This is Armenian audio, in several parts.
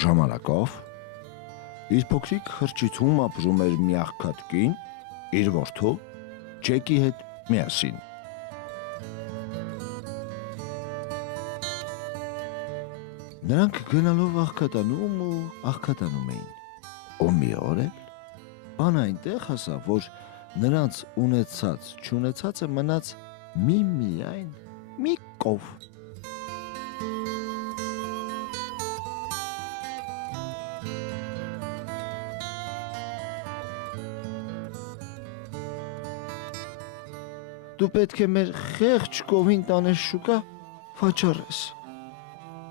ժամանակով իր փոքրիկ խրճիթում ապրում էր մի աղքատ կին իր որդու Ջեկի հետ միասին։ Նրանք գնալով աղքատանում ու աղքատանում էին, ու մի օր էլ բան այնտեղ հասավ, որ նրանց ունեցած չունեցածը մնաց միայն մի կով։ Դու պետք է մեր խեղճ կովին տանես շուկա, վաճառես,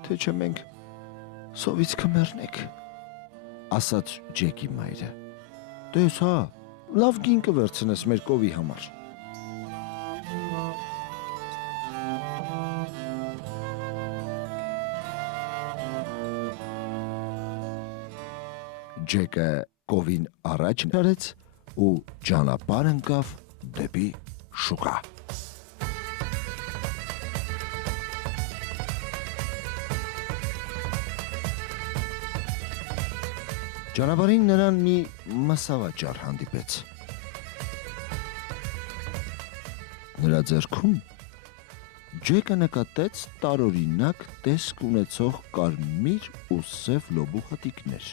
թե չէ մենք սովից կմեռնենք, ասաց Ջեկի մայրը։ Տես հա, լավ գին կվերցնես մեր կովի համար։ Ջեկը կովին առաջ արեց ու ճանապարհ ընկավ դեպի շուկա։ Ճանապարհին նրան մի մսավաճառ հանդիպեց։ Նրա ձեռքում Ջեկը նկատեց տարօրինակ տեսք ունեցող կարմիր ու սև լոբու հատիկներ։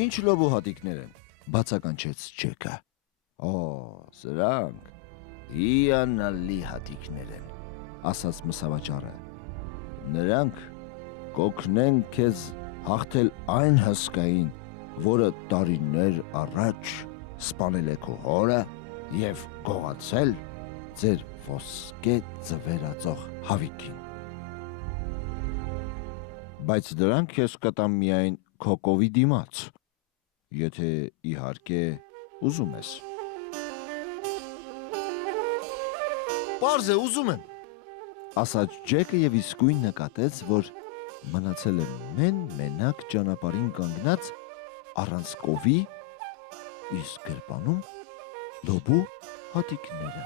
Ինչ լոբու հատիկներ են, բացականչեց Ջեկը։ Օ, սրանք հիանալի հատիկներ են, ասաց մսավաճառը։ Նրանք կօգնեն քեզ հաղթել այն հսկային, որը տարիներ առաջ սպանել է քո հորը և գողացել ձեր ոսկե ձվերածող հավիքին։ Բայց դրանք քեզ կտամ միայն քո կովի դիմաց, եթե իհարկե ուզում ես։ Պարզ է, ուզում եմ, ասաց Ջեկը և իսկույն նկատեց, որ մնացել է մենակ ճանապարհին կանգնած առանց կովի, իսկ գրպանում լոբու հատիկները։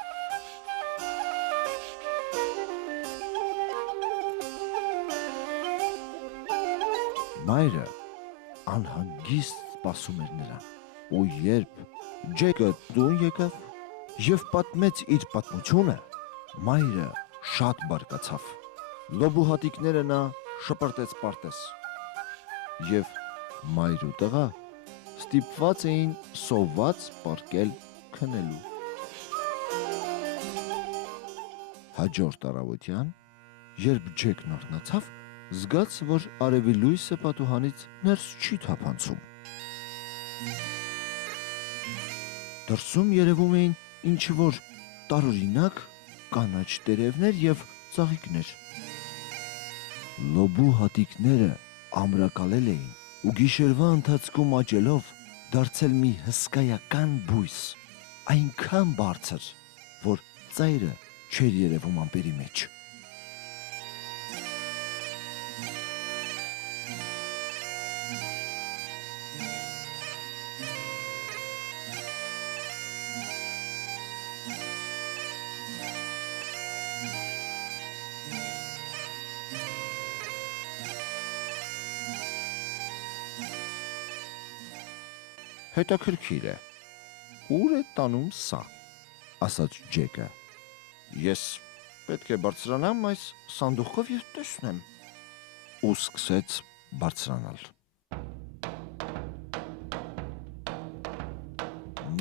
Մայրը անհանգիստ սպասում էր նրան, ու երբ Ջեկը տուն եկավ և պատմեց իր պատմությունը, մայրը շատ բարկացավ։ Լոբու հատիկները նա շպրտեց պարտեզ, և մայր ու տղա ստիպված էին սոված պառկել քնելու։ Հաջորդ առավոտյան, երբ Ջեկն արթնացավ, զգաց, որ արևի լույսը պատուհանից ներս չի թափանցում։ Դրսում երևում էին ինչ-որ տարօրինակ կանաչ տերևներ և ծաղիկներ։ Լոբու հատիկները ամրակալել էին ու գիշերվա ընթացքում աճելով դարձել մի հսկայական բույս, այնքան բարձր, որ ծայրը չէր երևում ամպերի մեջ։ Հետաքրքիր է, ուր է տանում սա, ասաց Ջեկը։ Ես պետք է բարձրանամ այս սանդուղքով և տեսնեմ, ու սկսեց բարձրանալ։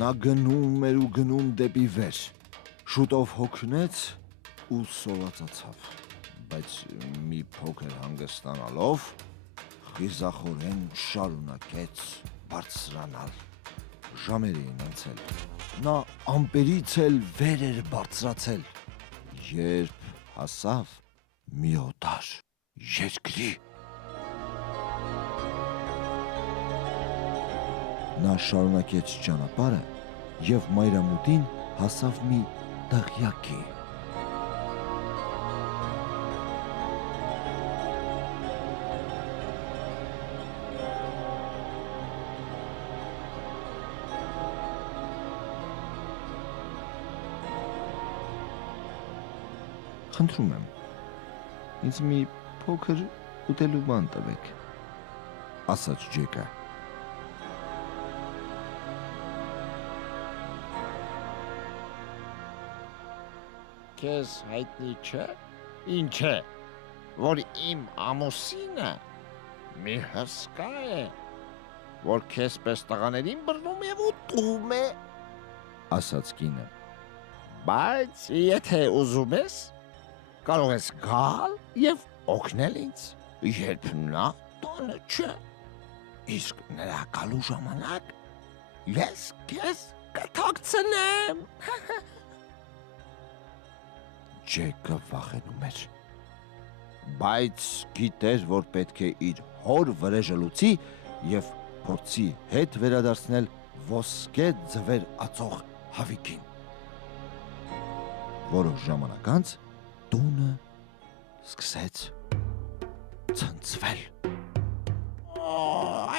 Նա գնում էր ու գնում դեպի վեր, շուտով հոգնեց ու սովածացավ, բայց մի փոքր հանգստանալով խիզախորեն շարունակեց բարձրանալ։ Ժամեր էին անցել, նա ամպերից էլ վեր էր բարձրացել, երբ հասավ մի օտար երկրի։ Նա շարունակեց ճանապարհը և մայրամուտին հասավ մի դղյակի։ Խնդրում եմ, ինձ մի փոքր ուտելու բան տվեք, ասաց Ջեկը։ Քեզ հայտնի չէ, ինչ է, որ իմ ամուսինը մի հսկա է, որ քեզ պես տղաներին բռնում եւ ուտում է, ասաց կինը։ բայց եթե ուզում ես, կարող ես գալ եւ օգնել ինձ, երբ նա տանը չէ, իսկ նրա գալու ժամանակ ես քեզ կթաքցնեմ։ Ջեկը վախենում էր, բայց գիտեր, որ պետք է իր հոր վրեժը լուծի եւ փորձի հետ վերադարձնել ոսկե ձվեր ածող հավիկին։ Որոշ ժամանակ անց տունը սկսեց ցնցվել։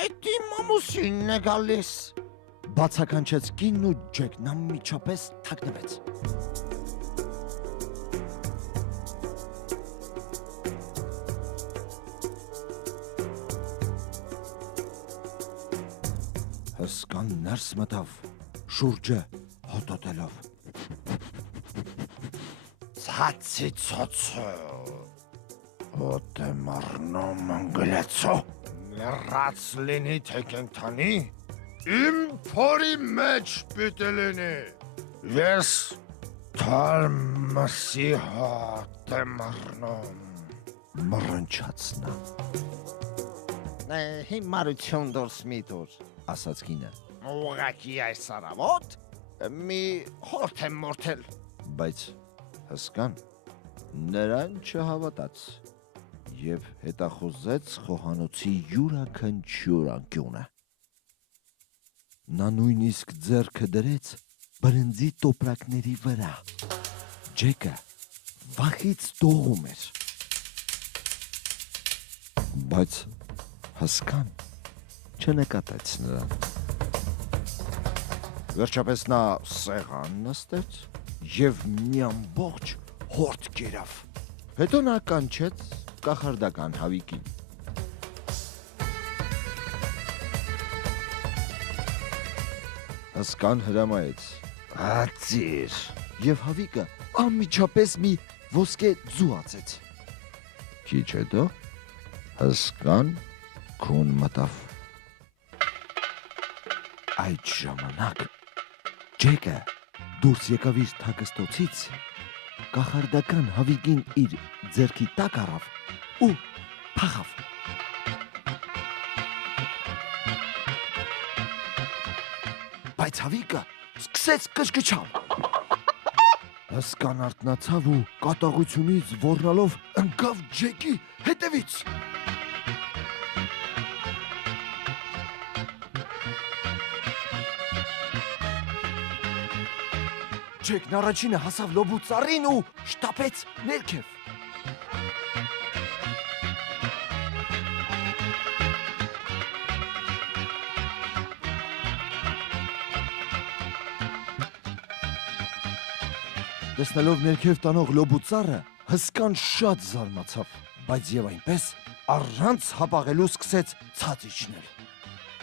Այդ իմ ամուսինն է գալիս, Բացականչեց կինն ու Ջեկն անմիջապես թաքնվեց։ Հսկան ներս մտավ, շուրջը հոտոտելով։ ցածի ցոցը, ոտ է մարնում անգլեցո, մեռած լինի թե կենթանի, իմ փորի մեջ պիտի լինի, ես թարմասի հոտ եմ առնում, Մռնչաց նա, հիմարություն դուրս մի դուր, ասաց կինը, ուղակի այս առավոտ մի հորդ եմ մորթել, բայց հսկան նրան չհավատաց եւ հետախուզեց խոհանոցի յուրաքանչյուր անկյունը։ Նա նույնիսկ ձեռքը դրեց բրնձի տոպրակների վրա։ Ջեկը վախից դողում էր։ Բայց հսկան չնկատեց նրան։ Վերջապես նա սեղան նստեց եւ մի ամբողջ հորդ կերավ։ Հետո նա կանչեց կախարդական հավիկին։ Հսկան հրամայեց. «Ածիր», եւ հավիկը անմիջապես մի ոսկե ձու ածեց։ Քիչ հետո հսկան քուն մտավ։ Այդ ժամանակ Ջեկը դուրս եկավ իր թաքստոցից, կախարդական հավիկին իր ձեռքի տակ առավ ու փախավ։ Բայց հավիկը սկսեց կչկչալ։ Հսկան արթնացավ ու կատաղությունից ոռնալով ընկավ Ջեկի հետևից։ Ջեկն առաջինը հասավ լոբու ծառին ու շտապեց ներքև։ Տեսնելով ներքև տանող լոբու ծառը, հսկան շատ զարմացավ, բայց եւ այնպես առանց հապաղելու սկսեց ցած իջնել։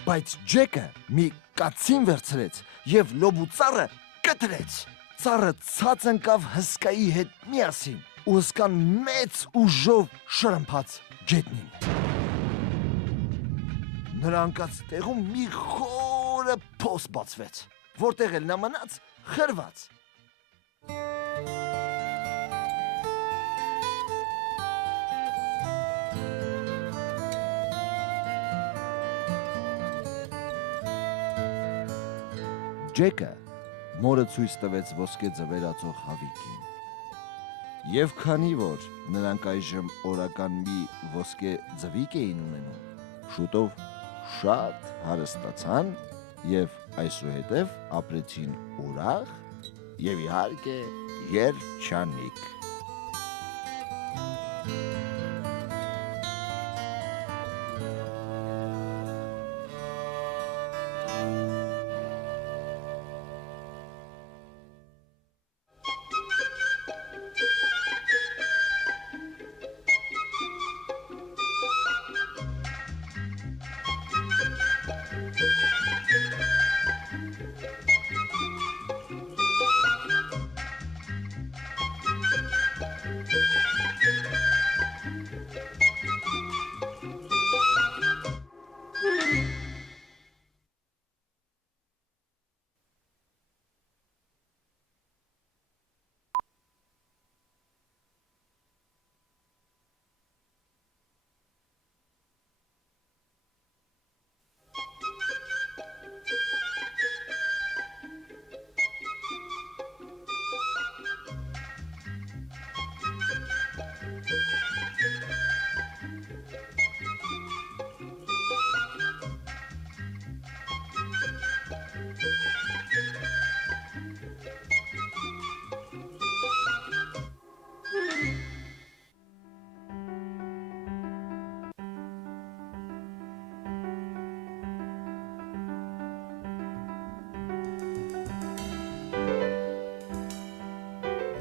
Բայց Ջեկը մի կացին վերցրեց եւ լոբու ծառը կտրեց։ Ծառը ցած ընկավ հսկայի հետ միասին ու հսկան մեծ ուժով շրմփաց ջետնին։ Նրա անկած տեղում մի խորը փոս բացվեց, որտեղ էլ նա մնաց խրված։ Ջեկը մորը ցույց տվեց ոսկե ձվեր ածող հավիկին։ Եվ քանի որ նրանք այժմ օրական մի ոսկե ձվիկ էին ունենում, շուտով շատ հարստացան եւ այսուհետեւ ապրեցին ուրախ եւ իհարկե երջանիկ։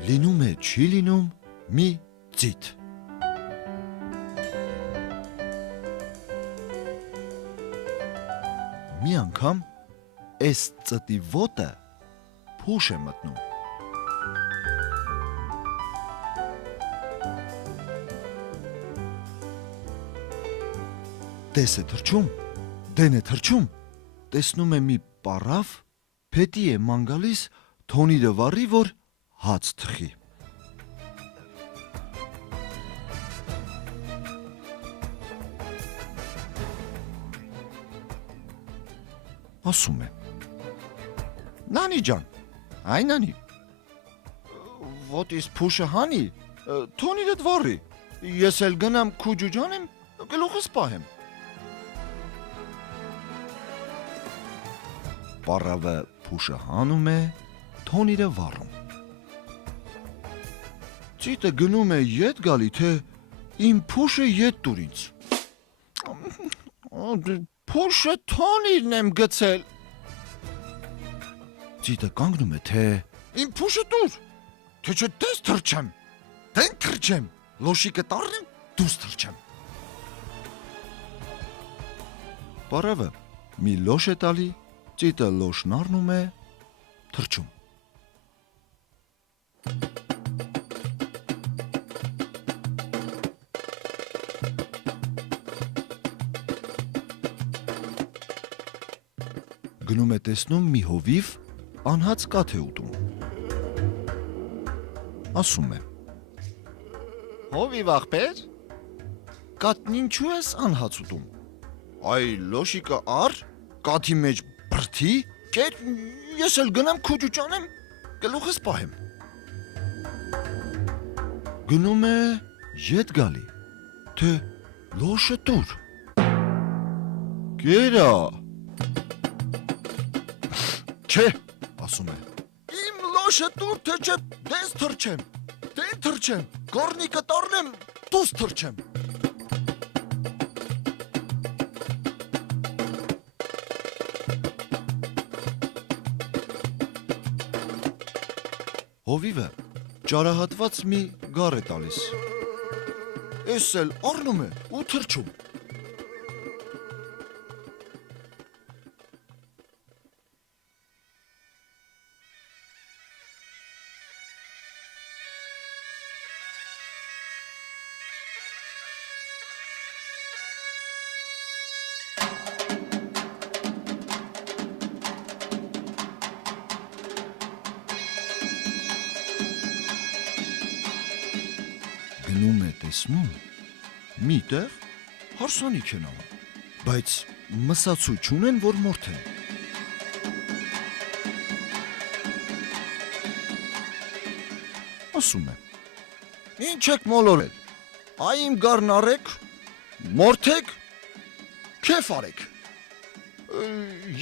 լինում է չի լինում մի ծիտ։ Մի անգամ այս ծտի ոտը փուշ է մտնում։ Տես է թրջում, դեն է թրջում, տեսնում է մի պարավ, փետի է ման գալիս թոնիրը վառի, որ հաց թխի։ Ասում է. Նանի ջան, այ նանի, ոտիս փուշը հանի, թոնիրդ վառի, ես էլ գնամ քուջուջան եմ, գլուխս պահեմ։ Պարավը փուշը հանում է, թոնիրը վառում։ Ծիտը գնում է ետ գալի, թե իմ փուշը ետ տուր ինձ։ Փուշը թոնիրն եմ գցել։ Ծիտը կանգնում է, թե իմ փուշը տուր, թե չէ դես թրջեմ, դեն թրջեմ, լոշիկը տառնեմ, դուս թրջեմ։ Պարավը մի լոշ է տալի, ծիտը լոշն առնում է, թրջում։ Գնում է տեսնում մի հովիվ անհաց կաթ է ուտում։ Ասում է. Հովիվ աղբեր, կաթն ինչու ես անհաց ուտում։ Այ լոշիկը առ, կաթի մեջ բրդի, կետ, ես էլ գնամ քուջուճան եմ, գլուխս պահեմ։ Գնում է ետ գալի, թե լոշը տուր։ Գերա։ Չէ, ասում է, իմ լոշը տուր, թե չէ դես թրջեմ, դեն թրջեմ, գորնիկը տառնեմ, դուս թրջեմ։ Հովիվը ճարահատված մի գար է տալիս, էս էլ առնում է ու թրջում։ Գնում է տեսնում, միտեղ հարսանիք են անում, բայց մսացու չունեն, որ մորթեն։ Ասում է. Ինչ եք մոլորել, այ իմ գարն առեք, մորթեք, քեֆ արեք։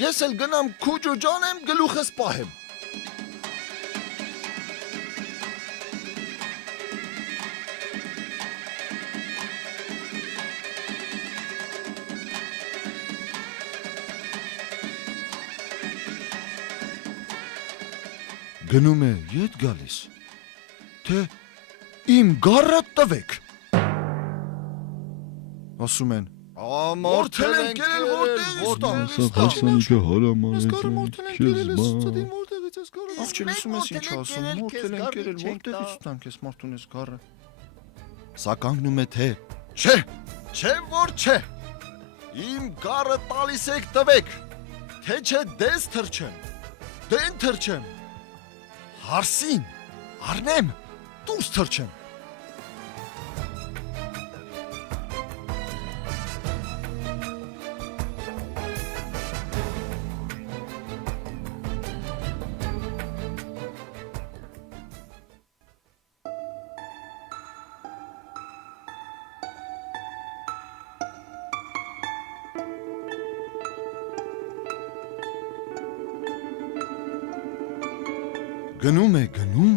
Ես էլ գնամ քուջուջան եմ, գլուխս պահեմ։ Գնում է ետ գալիս, թե իմ գարը տվեք։ Ասում են, մորթել են կերել որտեղից Հարսանիքը հարաման Ես է գարը մորթել են կերել ես ծտի որտեղից ես գարը։ Աղջի լսում ես ինչ ասում, մորթել են կերել որտեղից տանք ես մորթուն ես գարը։ Սա կանգնում է թե, չէ որ չէ, իմ գարը տալիս եք տվեք, թե չէ դես թրջեմ, դեն թրջեմ, հարսին, առնեմ, դուս թրջեմ։ Գնում է գնում,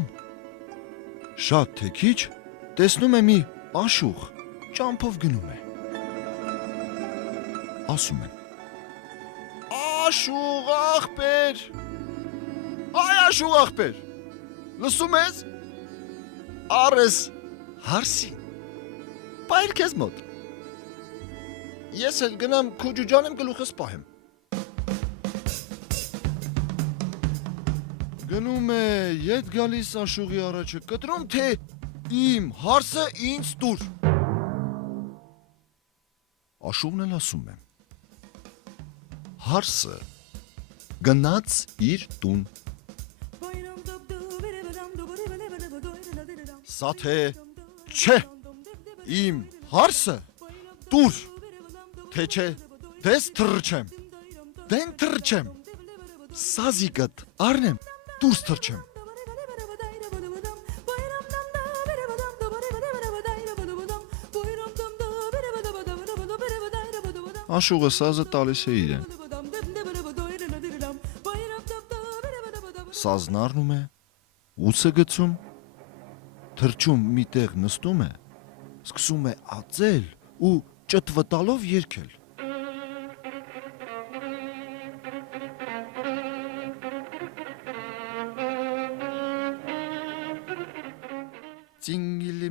շատ թե քիչ, տեսնում է մի աշուղ, ճամփով գնում է։ Ասում են. Աշուղ աղբեր, այ աշուղ աղբեր, լսում ես, Արես հարսին։ Բայր քեզ մոտ։ Ես էլ գնամ քո ջուջանեմ գլուխս պահեմ։ Գնում է, ետ գալիս աշուղի առաջը, կտրում թե իմ հարսը ինձ տուր։ Աշուղն էլ ասում է. հարսը գնաց իր տուն։ Սա թե չէ, իմ հարսը տուր, թե չէ դես թռչեմ, դեն թռչեմ, սազիկըտ արնեմ, դուրս թռչեմ։ Աշուղը սազը տալիս է իրեն։ Սազն առնում է, ուսը գցում, թռչում մի տեղ նստում է, սկսում է ածել ու ճտվտալով երգել։ Ծինգիլի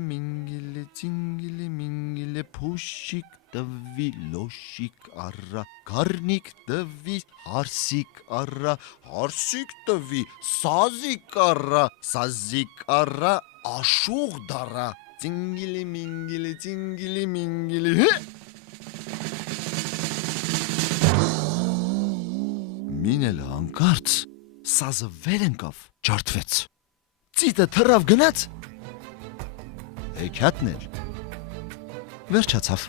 մինգիլի փուշիկ տվի լոշիկ առա, գարնիկ տվի հարսիկ առա, հարսիկ տվի սազիկ առա, սազիկ առա աշուղ դառա, ծինգիլի մինգիլի Մին էլ հանկարծ սազը վեր ընկավ, ջարդվեց, ծիտը թռավ գնաց, հեքիաթն էլ վերջացավ։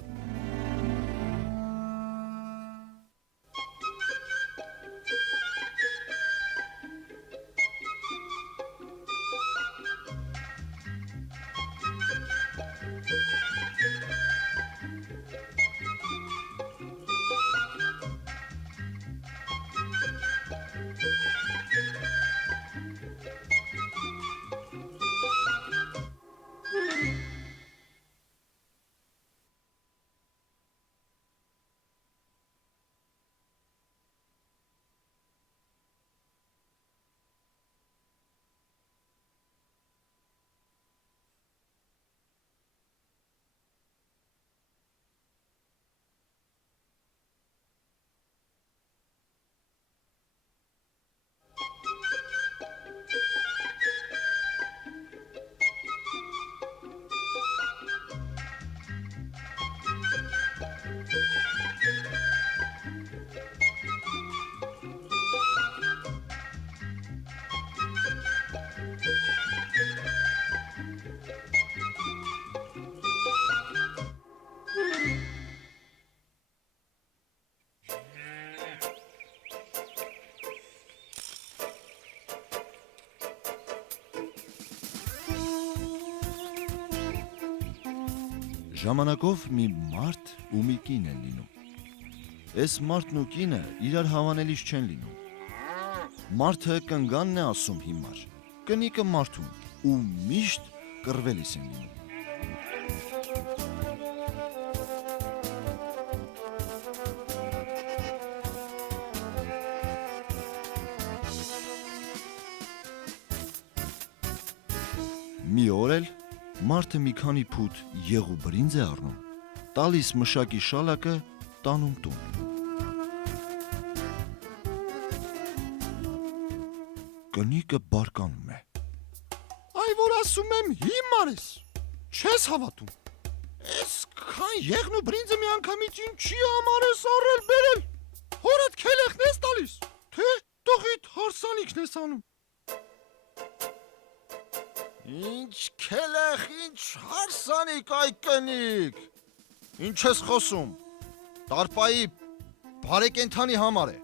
Ժամանակով մի մարդ ու մի կին են լինում։ Այս մարդն ու կինը իրար հավանելիս չեն լինում։ Մարդը կնգանն է ասում հիմար, կնիկը մարդուն ու միշտ կռվելիս են լինում։ Մի օր էլ մարդը մի քանի փութ եղու բրինձ է առնում, տալիս մշակի շալակը տանում տուն։ Կնիկը բարկանում է։ Այ որ ասում եմ հիմար ես, չես հավատում։ Էս քան եղն ու բրինձը մի անգամից ինչի համար ես առել բերել, հորդ քելեխն ես տալիս, թե տողիդ հարսանիքն ես անում։ Ինչ քելեխ, ինչ հարսանիք այ կնիկ, ինչ ես խոսում, տարպայի բարեկենթանի համար է։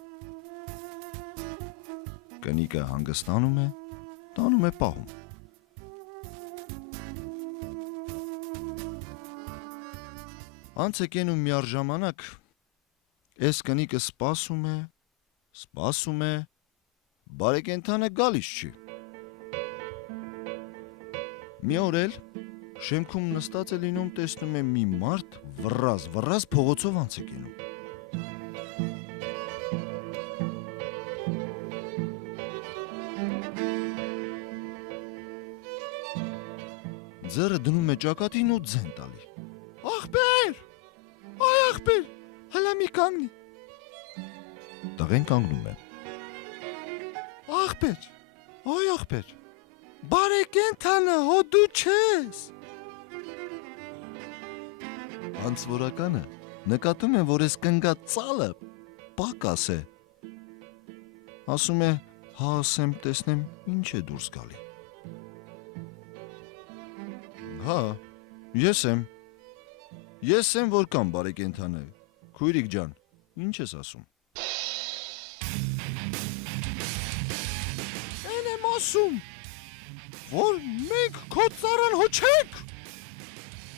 Կնիկը հանգստանում է, տանում է պահում։ Անց է կենում միառժամանակ, էս կնիկը սպասում է, բարեկենթանը գալիս չի։ Մի օր էլ շեմքում նստած է լինում, տեսնում է մի մարդ վռազ փողոցով անց է կենում։ ձեռը դնում է ճակատին ու ձեն տալի։ Ախպեր! Այ ախպեր, հələ մի կանգնի։ Տղեն կանգնում է։ Ախպեր, այ ախպեր, բարեկենթանը, հո դու չես։ Անցորականը նկատում է, որ ես կնգած ծալը պակաս է։ Ասում է, հա ասեմ, տեսնեմ, ինչ է դուրս գալի։ Հա, ես եմ, որ կամ բարեկենթանը, քույրիկ ջան, ինչ ես ասում։ Են եմ ասում, որ մենք քո ծառան հո չենք,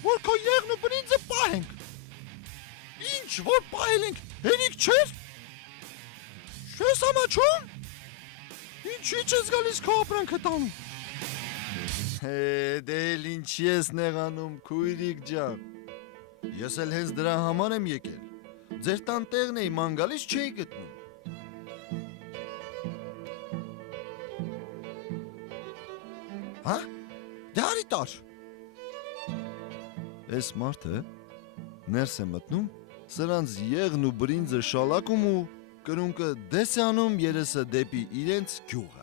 որ քո եղն ու բրինձը պահենք։ Ինչ, որ պահել ենք, հերիք չեր։ Չես ամաչում։ Ինչի չես գալիս քո ապրանքը տանում։ Դել ինչ ես նեղանում, քույրիկ ջան։ Ես էլ հենց դրա համար եմ եկել։ Ձեր տան տեղն էի ման գալիս չէի գտնում։ Հա? Դե արի տար։ Էս մարդը ներս է մտնում, սրանց եղն ու բրինձը շալակում ու կրունկը դես է անում երեսը դեպի իրենց գյուղը։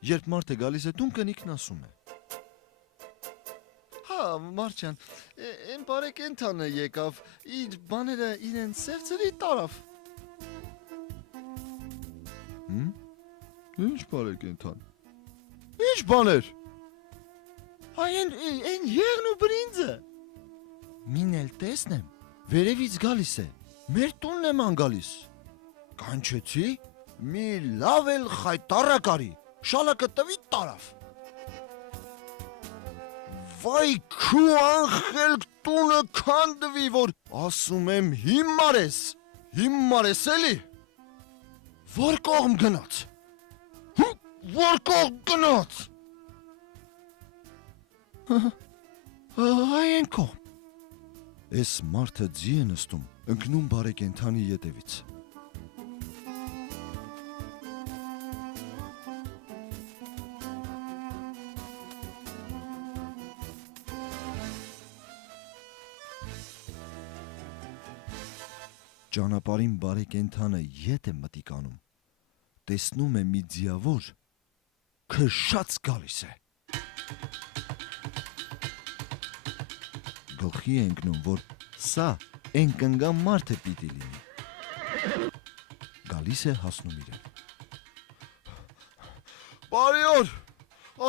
Երբ մարդը գալիս է տուն, կնիկն ասում է. Հա, Մարչյան, են բարեկենթանը եկավ, իր բաները իրեն սերցրի տարավ։ Ինչ բարեկենթան։ Ինչ բաներ։ Այն եղն ու բրինձը։ Մին էլ տեսնեմ, վերևից գալիս է, մեր տունն է ման գալիս։ Կանչեցի, մի լավ էլ խայտառը կարի, շալակը տվի տարավ։ Վայ քու անխելք տունը քանդվի, որ ասում եմ հիմար ես էլի։ Որ կողմ գնաց։ Որ կողմ գնաց։ Այն կողմ։ Էս մարդը ձի է նստում, ընկնում բարեկենթանի ետևից։ Ճանապարհին բարեկենթանը ետ է մտիկանում, տեսնում է մի ձիավոր, քշած գալիս է։ Գլխի է ընկնում, որ սա են կնգամ մարդ է պիտի լինի։ Գալիս է հասնում իրեն։ Բարի օր,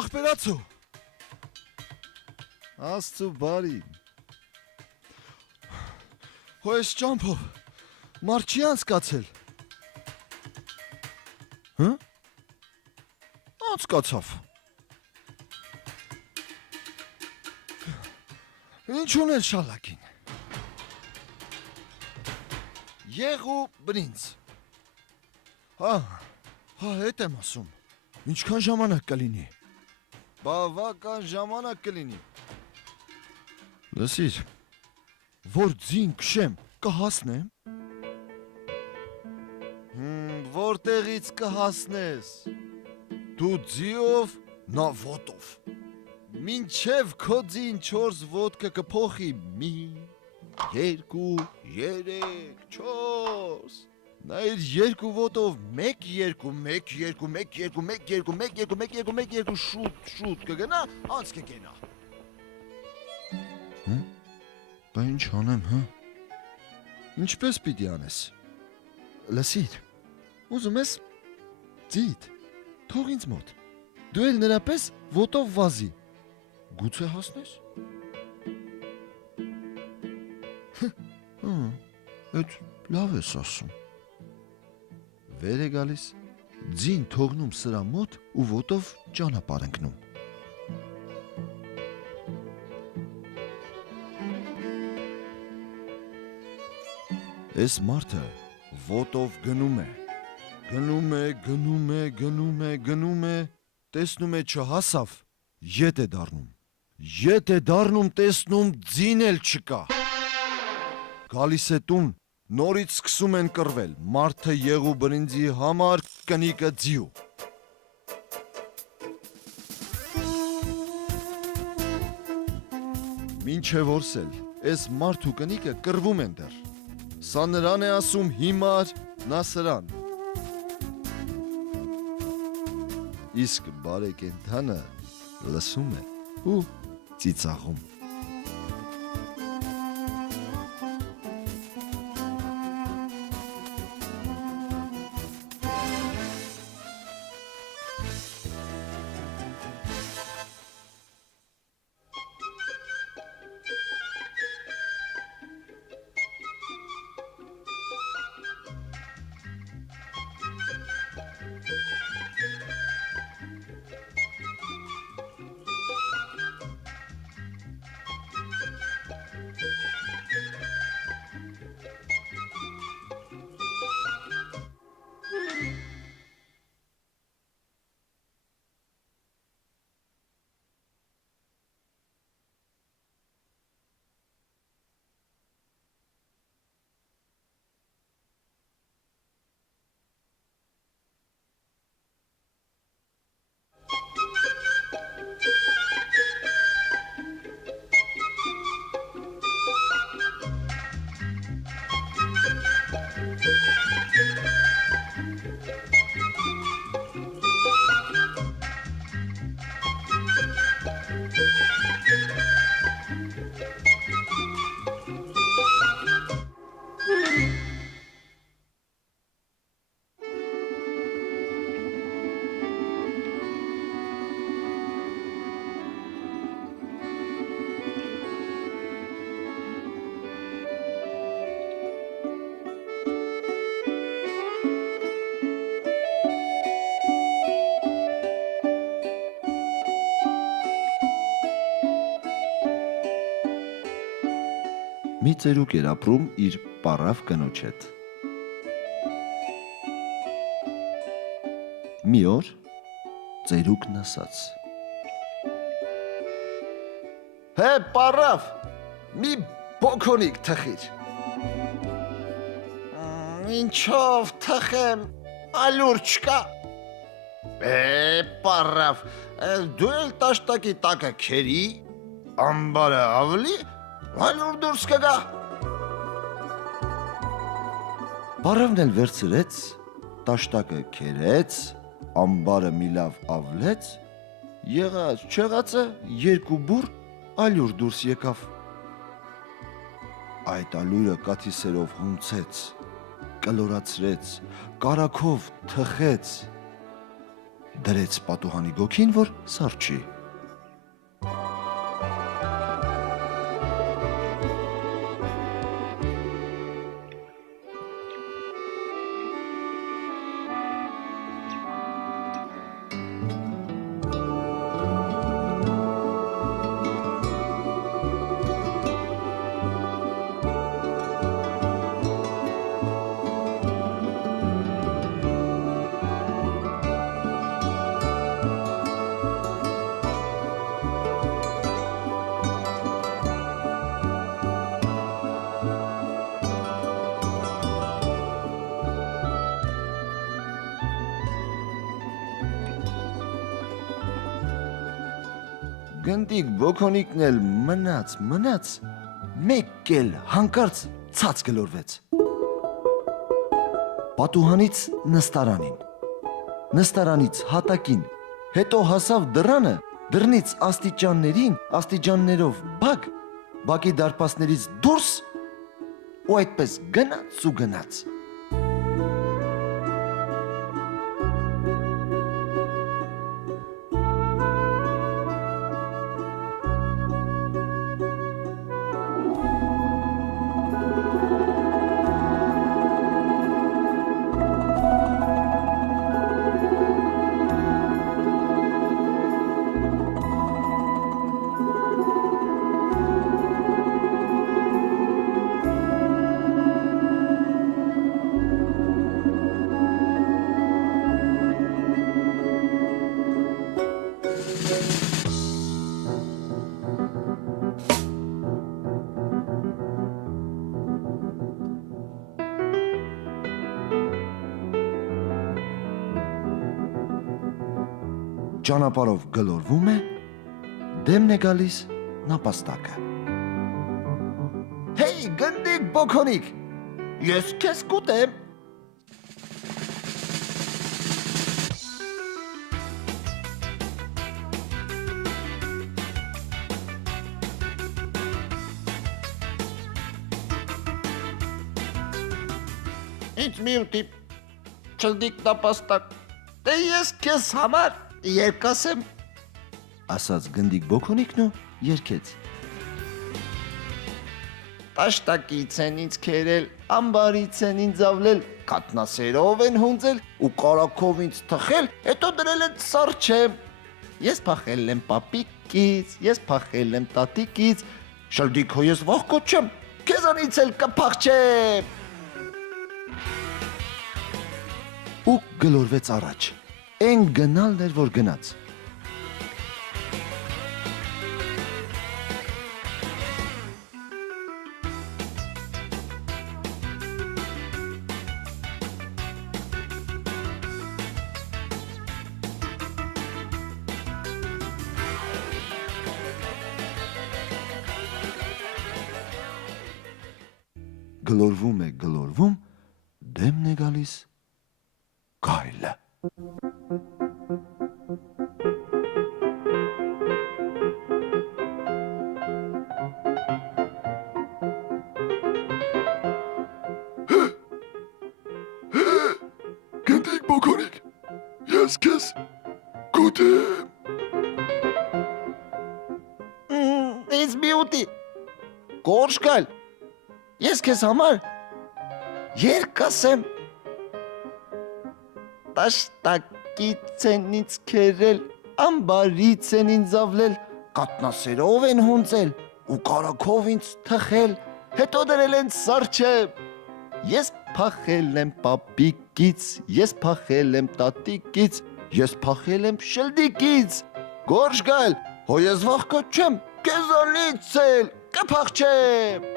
ախպերացու։ Աստծու բարի։ Հո ես ճամփով մարդ չի անցկացել։ Հը? Անցկացավ։ Ինչ ունել շալակին։ Եղ ու բրինձ։ Հա, հետ եմ ասում։ Ինչքան ժամանակ կլինի։ Բավական ժամանակ կլինի։ Լսիր, որ ձին քշեմ, կհասնեմ։ Որտեղից կհասնես։ Դու ձիով, նա ոտով։ Մինչև քո ձին 4 ոտքը կփոխի 1, 2, 3, 4։ Նա իր 2 ոտով 1, 2, 1, 2, 1, 2, 1, 2, 1, 2, 1, 2, 1, 2 շուտ կգնա, անց կգնա։ Բա ինչ անեմ, հա։ Ինչպես պիտի անես։ Լսիր, ուզում ես ձիթ, թող ինձ մոտ։ Դու էլ նրա պես ոտով վազի։ Գուցե հասնես։ Էդ լավ ես ասում։ Վեր է գալիս, ձին թողնում սրա մոտ ու ոտով ճանապարհ ընկնում։ Էս մարդը ոտով գնում է, տեսնում է չհասավ, ետ է դառնում, տեսնում ձին էլ չկա։ Գալիս է տուն, նորից սկսում են կռվել, մարդը եղու բրինձի համար կնիկը ձյու։ Մինչև որսել, այս մարդու կնիկը կռվում են դեռ։ Սա նրան է ասում հիմար Նասրան։ Իսկ բարեկենդանը լսում է ու ծիծաղում։ Մի ծերուկ էր ապրում իր պարավ կնոջ հետ։ Մի օր ծերուկն ասաց. «Հե, պարավ, մի բոքոնիկ թխիր»։ Ինչով թխեմ, ալյուր չկա։ Պարավ, դու էլ տաշտակի տակը քերի, ամբարը ավելի, ալյուր դուրս կգա։ Պարավն էլ վերցրեց, տաշտակը քերեց, ամբարը մի լավ ավլեց, եղած չեղածը երկու բուռ ալյուր դուրս եկավ։ Այդ ալյուրը կաթիսերով հունցեց, կլորացրեց, կարագով թխեց, դրեց պատուհանի գոգին, որ սառչի։ Գնդիկ բոքոնիկն էլ մնաց, մեկ էլ հանկարծ ցած գլորվեց։ Պատուհանից նստարանին, նստարանից հատակին, հետո հասավ դռանը, դռնից աստիճաններին, աստիճաններով բակ, բակի դարպասներից դուրս ու այդպես գնաց ու գնաց։ ճանապարհով գլորվում է, դեմն է գալիս նապաստակը։ Հեյ, գնդիկ բոքոնիկ, ես քեզ կուտեմ։ Ինձ մի ուտի չլդիկ նապաստակ, դե ես քեզ համար երկասեմ։ Ասաց գնդիկ բոքոնիկն ու երգեց։ Տաշտակից են ինձ քերել, ամբարից են ինձ ավլել, կատնասերով են հունձել ու կարակով ինձ թխել, հետո դրել են սարչեմ։ Ես փախել եմ պապիկից, ես փախել եմ տատիկից, շլդիկո ես վախկոտ չեմ, քեզանից էլ կփախչեմ։ Ու գլորվեց առաջ։ Էն գնալն էր, որ գնաց։ Գլորվում, դեմն է գալիս գայլը։ Գնդիկ բոքոնիկ, ես քեզ կուտեմ։ Ինձ մի ուտի, գորշ գալ, ես քեզ համար երկասեմ։ Տաշտակից են ինձ քերել, ամբարից են ինձ ավլել, կատնասերով են հունձել ու կարակով ինձ թխել, հետո դրել են սարչեմ։ Ես փախել եմ պապիկից, ես փախել եմ տատիկից, ես փախել եմ շլդիկից։ Գորշ գալ, հո ես վախկոտ չեմ, քեզանից էլ կփախչեմ։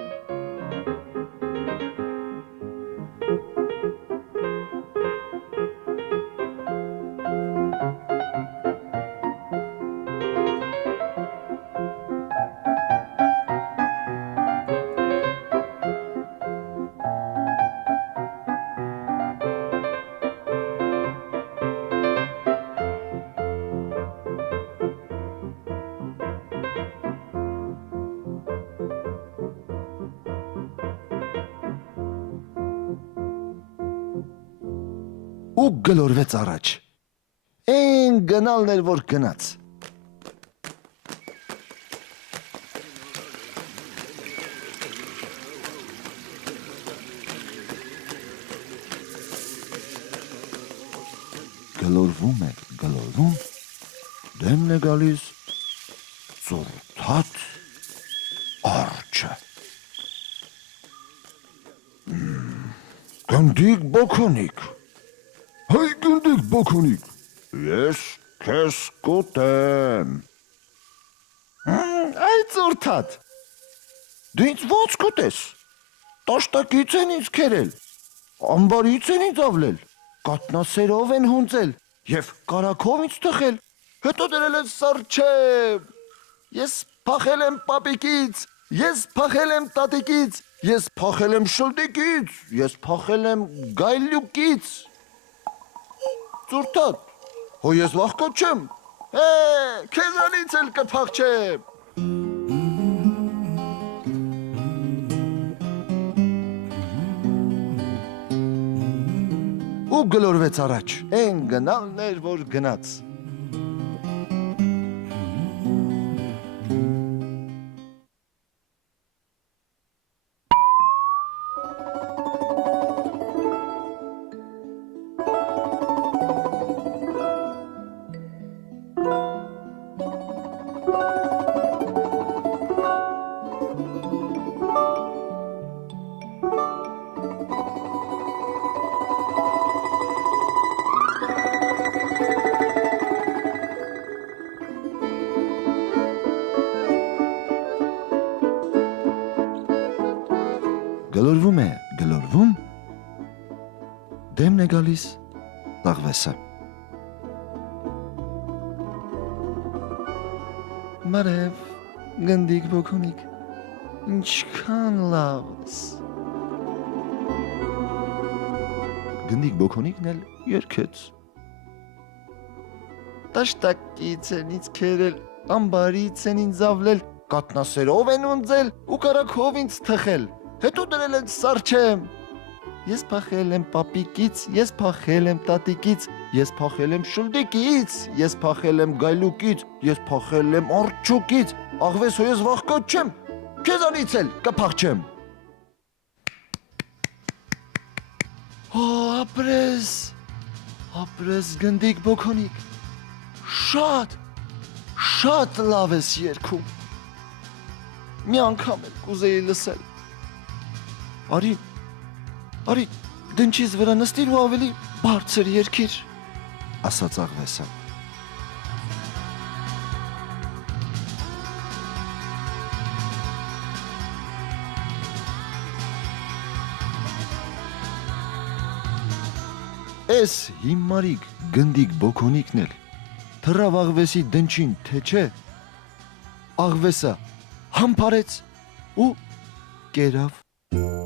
Ու գլորվեց առաջ։ Էն գնալն էր, որ գնաց։ Գլորվում, դեմն է գալիս ծուրթած արջը։ Գնդիկ բոքոնիկ, հայ գնդիկ բոքոնիկ, ես քեզ կուտեմ։ Այ ծուրթած, Դու ինձ ո՞նց կուտես։ Տաշտակից են ինձ քերել, ամբարից են ինձ ավլել, կատնասերով են հունձել եւ կարակով ինձ թխել, հետո դրել են սարչեմ։ ես փախել եմ պապիկից, ես փախել եմ տատիկից, Ես փախել եմ շլդիկից, ես փախել եմ գայլյուկից։ Ծուրթատ, հո ես վախկոտ չեմ։ քեզանից էլ կփախչեմ։ Ու գլորվեց առաջ։ Էն գնալն էր, որ գնաց։ Գլորվում, դեմն է գալիս տաղվեսը։ Մարև, գնդիկ բոքունիկ, ինչքան լավ ես։ Գնդիկ բոքունիկն էլ երկեց։ Տաշտակից են ինձ քերել, ամբարից են ինձ ավլել, կատնասերով են ունձել ու կարակով ինձ թխել, հետո դրել են սարչեմ։ Ես փախել եմ պապիկից, ես փախել եմ տատիկից, ես փախել եմ շուլդիկից, ես փախել եմ գայլուկից, ես փախել եմ արջուկից, աղվես հո ես վախկոտ չեմ, քեզանից էլ կփախչեմ։ Հո ապրես գնդիկ բոքոնիկ, շատ լավ ես երգում, մի անգամ էլ կուզեի լսել, Արի, դնչից վրա նստիր ու ավելի բարձր երգիր, ասաց աղվեսը։ Էս հիմարիկ գնդիկ բոքոնիկն էլ թռավ աղվեսի դնչին, թե չէ, աղվեսը համբարեց ու կերավ։